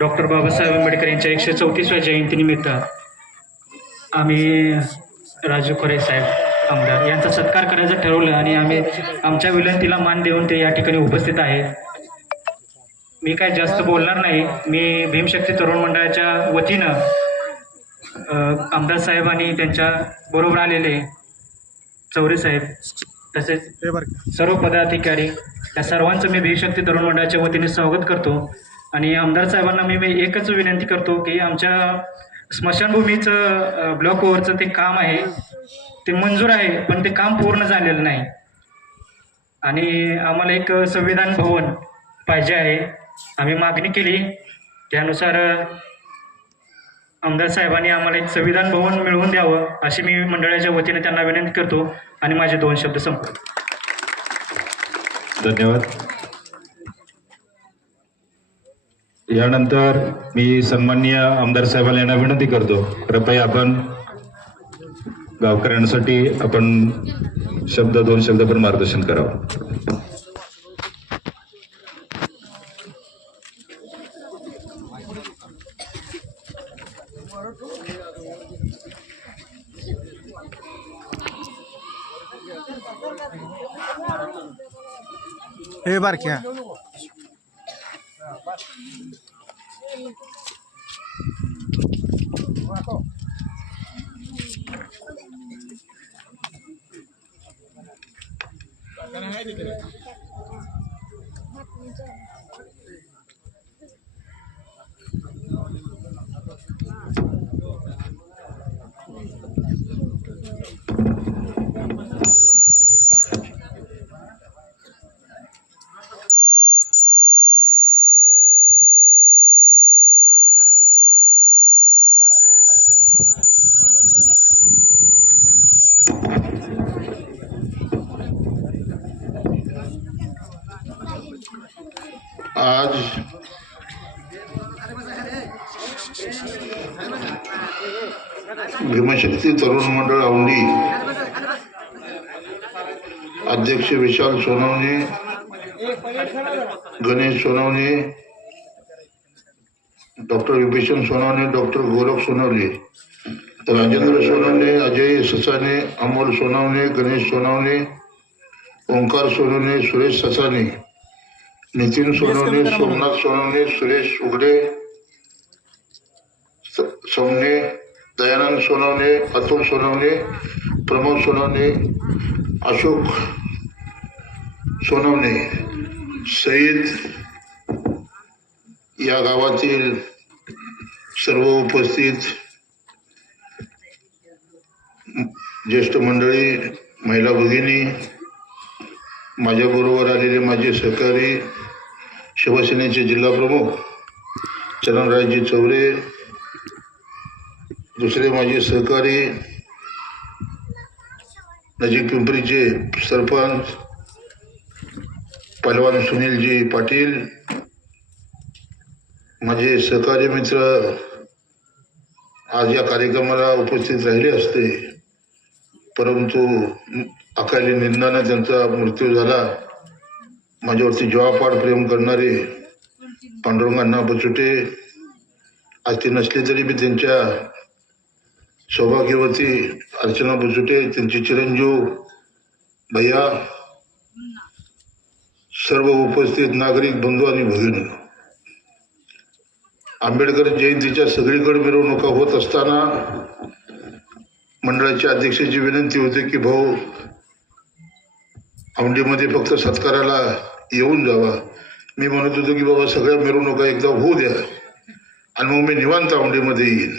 Doctor Babasaheb Ambedkar यांच्या एकशे चौतीसव्या जयंतीनिमित्त आम्ही राजू खरे साहेब आमदार यांचा सत्कार करायचं ठरवलं आणि आम्ही आमच्या विनंतीला मान देऊन ते या ठिकाणी उपस्थित आहेत मी काय जास्त बोलणार नाही. मी भीमशक्ती तरुण मंडळाच्या वतीनं आमदार साहेब आणि त्यांच्या बरोबर आलेले चौरे साहेब तसेच सर्व पदाधिकारी या सर्वांचं मी भीमशक्ती तरुण मंडळाच्या वतीने स्वागत करतो. आणि आमदार साहेबांना मी मी एकच विनंती करतो की आमच्या स्मशानभूमीचं ब्लॉक ओव्हरचं ते काम आहे ते मंजूर आहे पण ते काम पूर्ण झालेलं नाही. आणि आम्हाला एक संविधान भवन पाहिजे आहे. आम्ही मागणी केली त्यानुसार आमदार साहेबांनी आम्हाला एक संविधान भवन मिळवून द्यावं अशी मी मंडळाच्या वतीने त्यांना विनंती करतो आणि माझे दोन शब्द संपतो धन्यवाद. यानंतर मी सन्माननीय आमदार साहेबांना यांना विनंती करतो. कृपया आपण गावकऱ्यांसाठी आपण शब्द दोन शब्द पण मार्गदर्शन करावं. हे बारक्या आज भीमशक्ती तरुण मंडळ औंढी अध्यक्ष विशाल सोनवणे गणेश सोनवणे डॉक्टर विभीषण सोनवणे डॉक्टर गोरख सोनवणे राजेंद्र सोनवणे अजय ससाने अमोल सोनवणे गणेश सोनवणे ओंकार सोनवणे सुरेश ससाने नितीन सोनवणे सोमनाथ सोनवणे सुरेश उघडे सोमणे दयानंद सोनवणे अतुल सोनवणे प्रमोद सोनवणे अशोक सोनवणे सईद या गावातील सर्व उपस्थित ज्येष्ठ मंडळी महिला भगिनी माझ्याबरोबर आलेले माझे सहकारी शिवसेनेचे जिल्हा प्रमुख चरणराजजी चौरे दुसरे माझे सहकारी नजीक पिंपरीचे सरपंच पहलवान सुनीलजी पाटील माझे सहकारी मित्र आज या कार्यक्रमाला उपस्थित राहिले असते. परंतु अकाली निंदानं त्यांचा मृत्यू झाला. माझ्यावरती जीवापाड प्रेम करणारे पांडुरंगांना बचुटे आज ते नसले तरी मी त्यांच्या सौभाग्यवती अर्चना बचुटे त्यांचे चिरंजीव भैया सर्व उपस्थित नागरिक बंधू आणि भगिनी. आंबेडकर जयंतीच्या सगळीकडे मिरवणुका होत असताना मंडळाच्या अध्यक्षाची विनंती होती की भाऊ औंढीमध्ये फक्त सत्काराला येऊन जावा. मी म्हणत होतो की बाबा सगळ्या मिरवणुका एकदा होऊ द्या. आणि मग मी निवांत औंढीमध्ये येईन.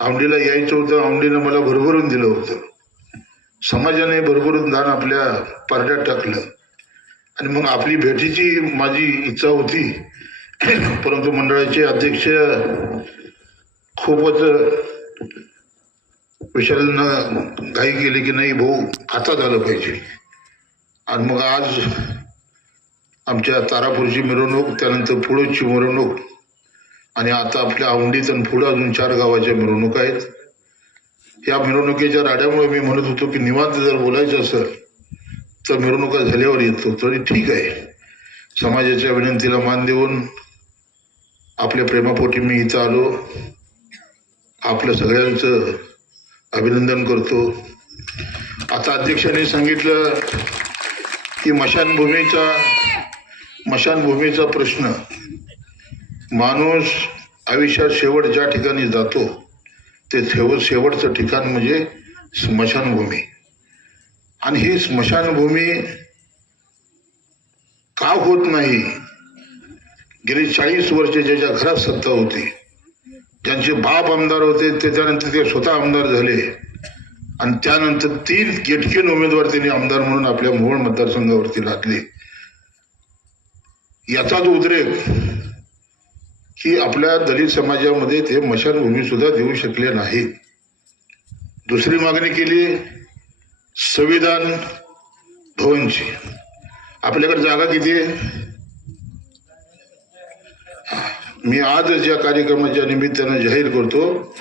औंढीला यायचं होतं औंढीनं मला भरभरून दिलं होतं. समाजाने भरभरून दान आपल्या पारड्यात टाकलं. आणि मग आपली भेटीची माझी इच्छा होती. परंतु मंडळाचे अध्यक्ष खूपच विशालनं घाई केली की नाही भाऊ आता झालं पाहिजे. आणि मग आज आमच्या तारापूरची मिरवणूक त्यानंतर पुढची मिरवणूक आणि आता आपल्या आवंडीत आणि पुढं अजून चार गावाच्या मिरवणूक आहेत. या मिरवणुकीच्या राड्यामुळे मी म्हणत होतो की निवांत जर बोलायचं असेल तर मिरवणुका झाल्यावर येतो तरी ठीक आहे. समाजाच्या विनंतीला मान देऊन आपल्या प्रेमापोटी मी इथं आलो. आपलं सगळ्यांचं अभिनंदन करतो. आता अध्यक्षांनी सांगितलं की मशानभूमीचा मशानभूमीचा प्रश्न. माणूस आयुष्यात शेवट ज्या ठिकाणी जातो ते शेव शेवटचं ठिकाण म्हणजे स्मशानभूमी. आणि ही स्मशानभूमी का होत नाही? गेली चाळीस वर्ष ज्याच्या घरात सत्ता होती ज्यांचे बाप आमदार होते ते त्यानंतर ते स्वतः आमदार झाले. आणि त्यानंतर तीन गेटकेन उमेदवार त्यांनी आमदार म्हणून आपल्या मोहोळ मतदारसंघावरती लादले. याचाच उद्रेक की आपल्या दलित समाजामध्ये ते मशानभूमी सुद्धा देऊ शकले नाहीत. दुसरी मागणी केली संविधान भवनची. आपल्याकडे जागा किती आहे? मी आज या कार्यक्रमाच्या निमित्तानं जाहीर करतो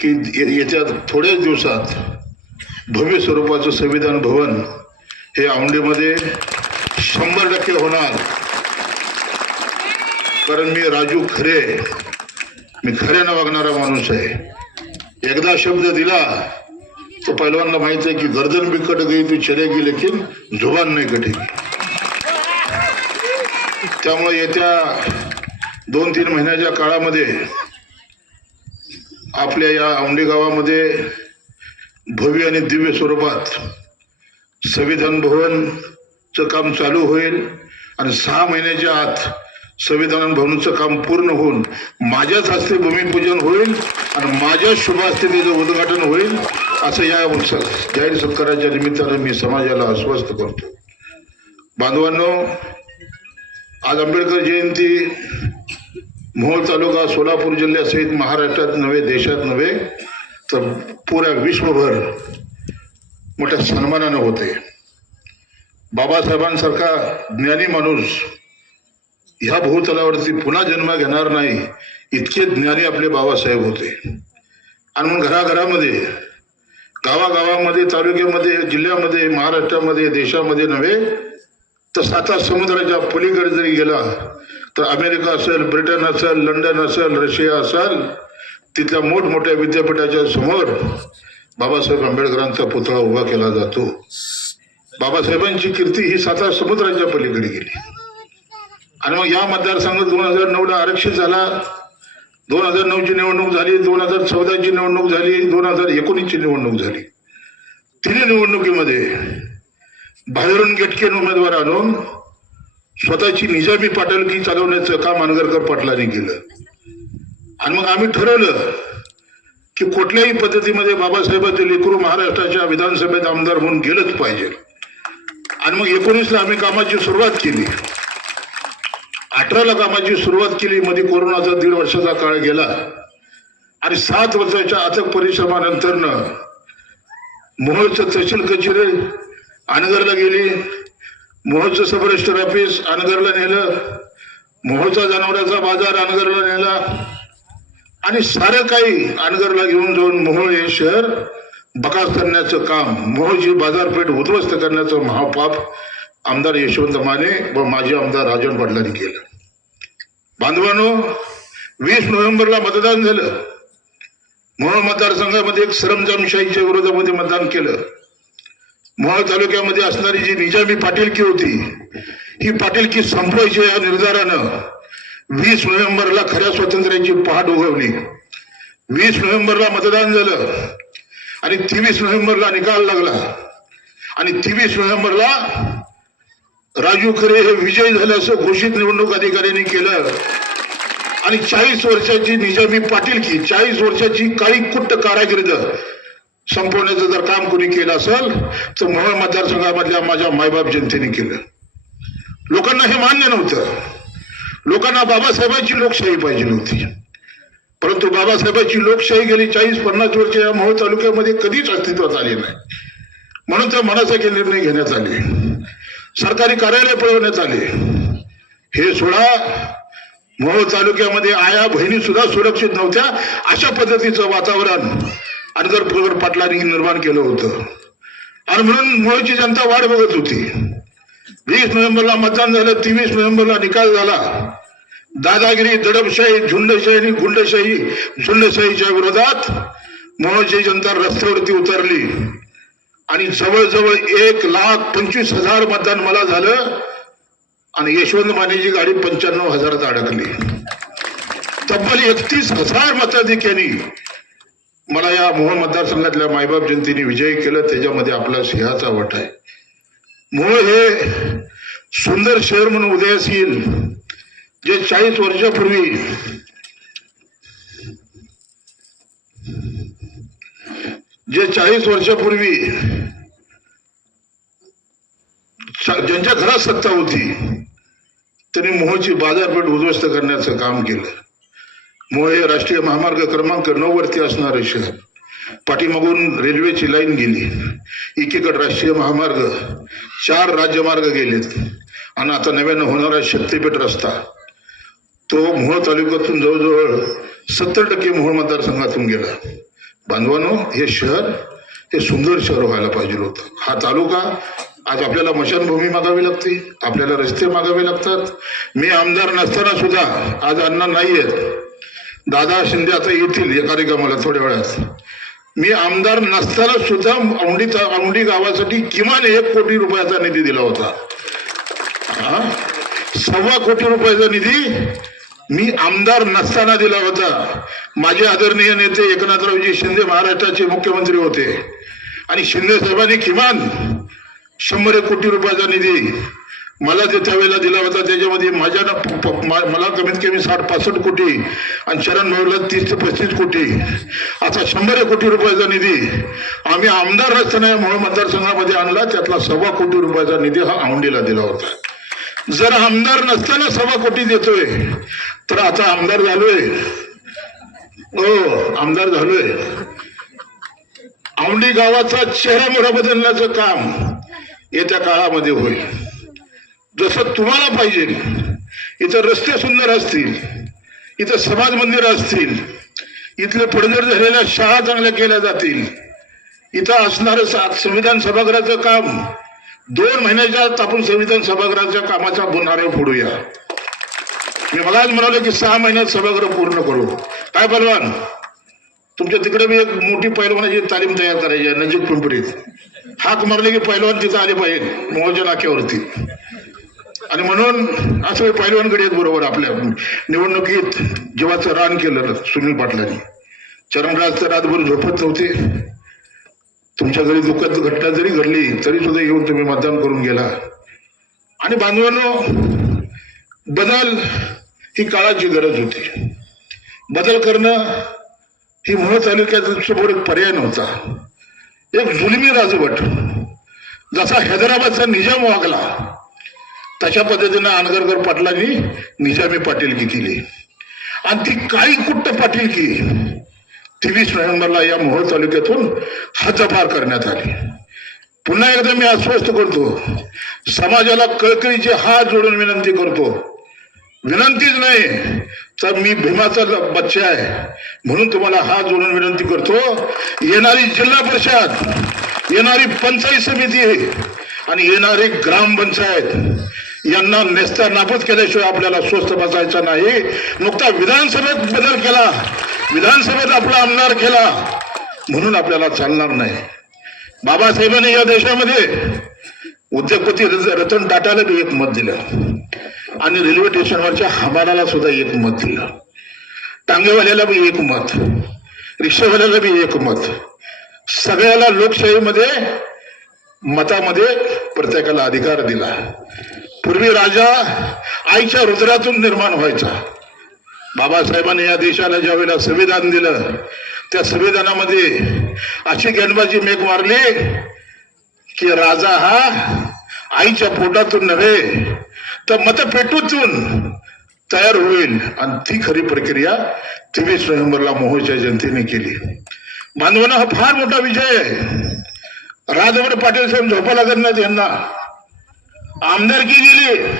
की येत्या थोड्याच दिवसात भव्य स्वरूपाचं संविधान भवन हे औंढेमध्ये शंभर टक्के होणार. कारण मी राजू खरे मी खऱ्यानं वागणारा माणूस आहे. एकदा शब्द दिला तो पहिलवानला माहीत आहे की गर्दन भी कट गई तू चलेगी लेकिन जुबान नाही कटेगी त्यामुळे येत्या दोन तीन महिन्याच्या काळामध्ये आपल्या या औंढे गावामध्ये भव्य आणि दिव्य स्वरूपात संविधान भवनचं काम चालू होईल आणि सहा महिन्याच्या आत संविधान भवनचं काम पूर्ण होऊन माझ्याच हस्ते भूमिपूजन होईल आणि माझ्याच शुभ हस्ते त्याचं उद्घाटन होईल असं या जाहीर सत्काराच्या निमित्तानं मी समाजाला आश्वस्त करतो. बांधवांनो आज आंबेडकर जयंती मोहोळ तालुका सोलापूर जिल्ह्यासहित महाराष्ट्रात नव्हे देशात नव्हे तर पुऱ्या विश्वभर मोठ्या सन्मानानं होते. बाबासाहेबांसारखा ज्ञानी माणूस ह्या भूतलावरती पुन्हा जन्म घेणार नाही इतके ज्ञानी आपले बाबासाहेब होते. आणि मग घराघरामध्ये गावागावामध्ये तालुक्यामध्ये जिल्ह्यामध्ये महाराष्ट्रामध्ये देशामध्ये नव्हे तर साता समुद्राच्या पलीकडे जरी गेला तर अमेरिका असेल ब्रिटन असेल लंडन असेल रशिया असेल तिथल्या मोठमोठ्या विद्यापीठाच्या समोर बाबासाहेब आंबेडकरांचा पुतळा उभा केला जातो. बाबासाहेबांची कीर्ती ही सातारा समुद्राच्या पलीकडे गेली. आणि मग या मतदारसंघात दोन हजार नऊला आरक्षित झाला. दोन हजार नऊची निवडणूक झाली दोन हजार चौदाची निवडणूक झाली दोन हजार एकोणीसची निवडणूक झाली. तिन्ही निवडणुकीमध्ये बाहेरून गेटकेन उमेदवार आणून स्वतःची निजामी पाटलकी चालवण्याचं काम अनगरकर पाटलांनी केलं. आणि मग आम्ही ठरवलं की कुठल्याही पद्धतीमध्ये बाबासाहेबांचे लेकरू महाराष्ट्राच्या विधानसभेत आमदार म्हणून गेलंच पाहिजे. आणि मग एकोणीसला आम्ही कामाची सुरुवात केली. अठराला कामाची सुरुवात केली मध्ये कोरोनाचा दीड वर्षाचा काळ गेला. आणि सात वर्षाच्या अथक परिश्रमानंतरनं मोहोळचं तहसील कचेरी अनगरला गेली. मोहोळचं सब रजिस्टर ऑफिस अनगरला नेलं. मोहोळचा जनावरांचा बाजार अनगरला नेला. आणि सारं काही अनगरला घेऊन जाऊन मोहोळ हे शहर बकास करण्याचं काम मोहोळची बाजारपेठ उद्ध्वस्त करण्याचं महापाप आमदार यशवंत माने व माजी आमदार राजन पाटलांनी केलं. बांधवानो वीस नोव्हेंबरला मतदान झालं. मोहोळ मतदारसंघामध्ये एक सरमजामशाहीच्या विरोधामध्ये मतदान केलं. मोहाळ तालुक्यामध्ये असणारी जी निजामी पाटीलकी होती ही पाटीलकी संपवायची या निर्धारानं वीस नोव्हेंबरला खऱ्या स्वातंत्र्याची पहाट उगवली. वीस नोव्हेंबरला मतदान झालं आणि तेवीस नोव्हेंबरला निकाल लागला. आणि तेवीस नोव्हेंबरला राजू खरे हे विजयी झाले असं घोषित निवडणूक अधिकाऱ्यांनी केलं. आणि चाळीस वर्षाची निजामी पाटीलकी चाळीस वर्षाची काळी कुट्ट कारागिर्द संपवण्याचं जर काम कोणी केलं असेल तर मोहोळ मतदारसंघामधल्या माझ्या मायबाप जनतेने केलं. लोकांना हे मान्य नव्हतं. लोकांना बाबासाहेबांची लोकशाही पाहिजे नव्हती. परंतु बाबासाहेबांची लोकशाही गेली चाळीस पन्नास वर्ष या मोहोळ तालुक्यामध्ये कधीच अस्तित्वात आली नाही. म्हणून त्या मनासारखे निर्णय घेण्यात आले. सरकारी कार्यालय पळवण्यात आले. हे सोडा मोहोळ तालुक्यामध्ये आया बहिणी सुद्धा सुरक्षित नव्हत्या. अशा पद्धतीचं वातावरण अनगर प्रवर पाटलांनी निर्माण केलं होतं. आणि म्हणून मुळची जनता वाट बघत होती. वीस नोव्हेंबरला मतदान झालं तेवीस नोव्हेंबरला निकाल झाला. दादागिरी दडपशाही झुंडशाही आणि गुंडशाही झुंडशाहीच्या विरोधात मोहनची जनता रस्त्यावरती उतरली. आणि जवळजवळ एक लाख पंचवीस हजार मतदान मला झालं आणि यशवंत मानेची गाडी पंच्याण्णव हजारात अडकली. तब्बल एकतीस हजार मताधिक्यांनी मला या मोहन मतदारसंघातल्या मायबाप जनतेने विजय केलं त्याच्यामध्ये आपला सिंहाचा वाटा आहे. मोह हे सुंदर शहर म्हणून उदयास येईल. जे चाळीस वर्षापूर्वी जे चाळीस वर्षापूर्वी ज्यांच्या घरात सत्ता होती त्यांनी मोहची बाजारपेठ उद्ध्वस्त करण्याचं काम केलं. मुळे हे राष्ट्रीय महामार्ग क्रमांक नऊ वरती असणारं शहर. पाठीमागून रेल्वेची लाईन गेली. एकीकडे राष्ट्रीय महामार्ग चार राज्यमार्ग गेलेत. आणि आता नव्यानं होणारा शक्तीपीठ रस्ता. तो मोहोळ तालुक्यातून जवळजवळ सत्तर टक्के मोहोळ मतदारसंघातून गेला. बांधवानो हे शहर हे सुंदर शहर व्हायला पाहिजे होतं. हा तालुका आज आपल्याला मशानभूमी मागावी लागते. आपल्याला रस्ते मागावे लागतात. मी आमदार नसताना सुद्धा आज अण्णा नाही आहेत. दादा शिंदे आता येतील या कार्यक्रमाला थोड्या वेळात. मी आमदार नसताना सुद्धा औंडी औंडी गावासाठी किमान एक कोटी रुपयाचा निधी दिला होता. हा? सव्वा कोटी रुपयाचा निधी मी आमदार नसताना दिला होता. माझे आदरणीय नेते एकनाथरावजी शिंदे महाराष्ट्राचे मुख्यमंत्री होते. आणि शिंदे साहेबांनी किमान शंभर एक कोटी रुपयाचा निधी मला जे त्यावेळेला दिला होता त्याच्यामध्ये माझ्या ना मला कमीत कमी साठ पासष्ट कोटी आणि शरण भाऊला तीस ते पस्तीस कोटी. असा शंभर कोटी रुपयाचा निधी आम्ही आमदार नसताना म्हणून मतदारसंघामध्ये आणला त्यातला सव्वा कोटी रुपयाचा निधी हा औंडीला दिला होता. जर आमदार नसताना सव्वा कोटी देतोय तर आता आमदार झालोय. हो आमदार झालोय. औंडी गावाचा चेहरा मोहरा बदलण्याचं काम येत्या काळामध्ये होईल. जसं तुम्हाला पाहिजे. इथं रस्ते सुंदर असतील. इथं समाज मंदिर असतील. इथले पडझड झालेल्या शाळा चांगल्या केल्या जातील. इथं असणारं सात संविधान सभागृहाचं काम. दोन महिन्याच्या आत आपण संविधान सभागृहाच्या कामाचा बुनारे फोडूया. मी मला म्हणालो की सहा महिन्यात सभागृह पूर्ण करू. काय बलवान? तुमच्या तिकडे मी एक मोठी पैलवानाची तालीम तयार करायची आहे नजीक पिंपरीत. हाक मारले की पैलवान तिथं आले पाहिजे मोहच्या नाक्यावरती. आणि म्हणून असं हे पैलवानकडे आहेत बरोबर आपल्या निवडणुकीत जीवाचं रान केलं सुनील पाटलांनी. चरणराज तर रातभर झोपत नव्हते. तुमच्या घरी दुःखद घटना जरी घडली तरी सुद्धा येऊन तुम्ही मतदान करून गेला. आणि बांधवांनो बदल ही काळाची गरज होती. बदल करणं ही मोह तालुक्यात समोर एक पर्याय नव्हता. एक जुलमी राजवट. जसा हैदराबादचा निजाम वागला तशा पद्धतीनं अनगरकर पाटलांनी निजामी पाटीलकी केली आणि ती काही कुट्ट पाटीलकी तेवीस नोव्हेंबरला या मोहोळ तालुक्यातून हद्दपार करण्यात आली. पुन्हा एकदा मी आश्वस्त करतो समाजाला कळकळीचे हात जोडून विनंती करतो. विनंतीच नाही तर मी भीमाचा बच्चा आहे म्हणून तुम्हाला हात जोडून विनंती करतो. येणारी जिल्हा परिषद येणारी पंचायत समिती आणि येणारी ग्रामपंचायत यांना नेस्ता नाबूद केल्याशिवाय आपल्याला स्वस्त बसायचं नाही. नुकता विधानसभेत बदल केला. विधानसभेत आपला आमदार केला. म्हणून आपल्याला चालणार नाही. बाबासाहेबांनी या देशामध्ये उद्योगपती रतन टाटाला बी एक मत दिलं. आणि रेल्वे स्टेशनवरच्या हमालाला सुद्धा एक मत दिलं. टांगेवाल्याला बी एक मत. रिक्षावाल्याला बी एक मत. सगळ्याला लोकशाहीमध्ये मतामध्ये प्रत्येकाला अधिकार दिला. पूर्वी राजा आईच्या रुद्रातून निर्माण व्हायचा. बाबासाहेबांनी या देशाला ज्या वेळेला संविधान दिलं त्या संविधानामध्ये अशी गणबाजी मेघ मारली की राजा हा आईच्या पोटातून नव्हे तर मतपेटूतून तयार होईल. आणि ती खरी प्रक्रिया तेवीस नोव्हेंबरला मोहोळच्या जनतेने केली. बांधवांना हा फार मोठा विजय आहे. राजवर पाटील साहेब झोपा लागत नाहीत यांना. आमदारकी गेली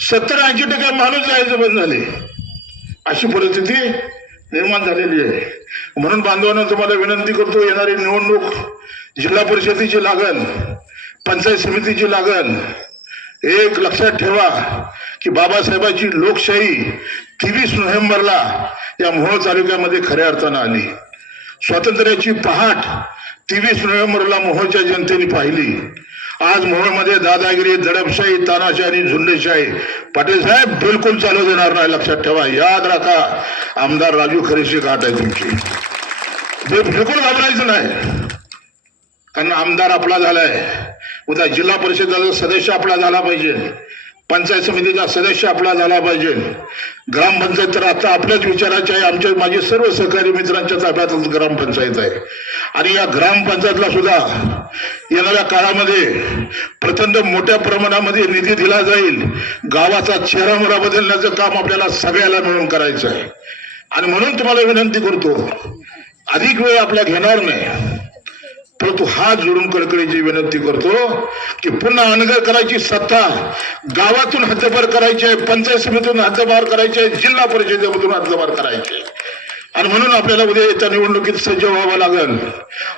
सत्तर ऐंशी टक्के माणूस जायचं बंद झाले. अशी परिस्थिती निर्माण झालेली आहे. म्हणून बांधवांना तुम्हाला विनंती करतो येणारी निवडणूक जिल्हा परिषदेची लागल पंचायत समितीची लागल. एक लक्षात ठेवा की बाबासाहेबांची लोकशाही तेवीस नोव्हेंबरला या मोहोळ तालुक्यामध्ये खऱ्या अर्थानं आली. स्वातंत्र्याची पहाट तेवीस नोव्हेंबरला मोहोळच्या जनतेने पाहिली. आज मोहोळमध्ये दादागिरी दडपशाही तानाशाही आणि झुंडशाही. पाटील साहेब बिलकुल चालू देणार नाही लक्षात ठेवा. याद राखा आमदार राजू खरेशी गाठ आहे तुमची. बिलकुल घाबरायचं नाही. कारण आमदार आपला झालाय. उद्या जिल्हा परिषदेचा सदस्य आपला झाला पाहिजे. पंचायत समितीचा सदस्य आपला झाला पाहिजे. ग्रामपंचायत तर आता आपल्याच विचाराचे आहे. आमच्या माझे सर्व सहकारी मित्रांच्या ताब्यातच ग्रामपंचायत आहे. आणि या ग्रामपंचायतला सुद्धा येणाऱ्या काळामध्ये प्रचंड मोठ्या प्रमाणामध्ये निधी दिला जाईल. गावाचा चेहरामोरा बदलण्याचं काम आपल्याला सगळ्याला मिळून करायचं आहे. आणि म्हणून तुम्हाला विनंती करतो अधिक वेळ आपल्या घेणार नाही. परंतु हात जोडून कडकडीची विनंती करतो की पुन्हा अनगर करायची सत्ता गावातून हद्दपार करायची आहे पंचायत समितीतून हद्दपार करायची आहे जिल्हा परिषदेमधून हद्दपार करायची आहे. आणि म्हणून आपल्याला उद्या येत्या निवडणुकीत सज्ज व्हावं लागेल.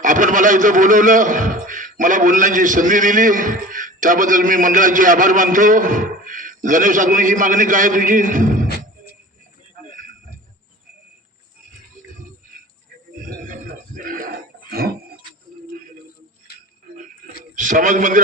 आपण मला इथं बोलवलं मला बोलण्याची संधी दिली. त्याबद्दल मी मंडळाचे आभार मानतो. गणेश अजून ही मागणी काय आहे तुझी? समाज मंदिर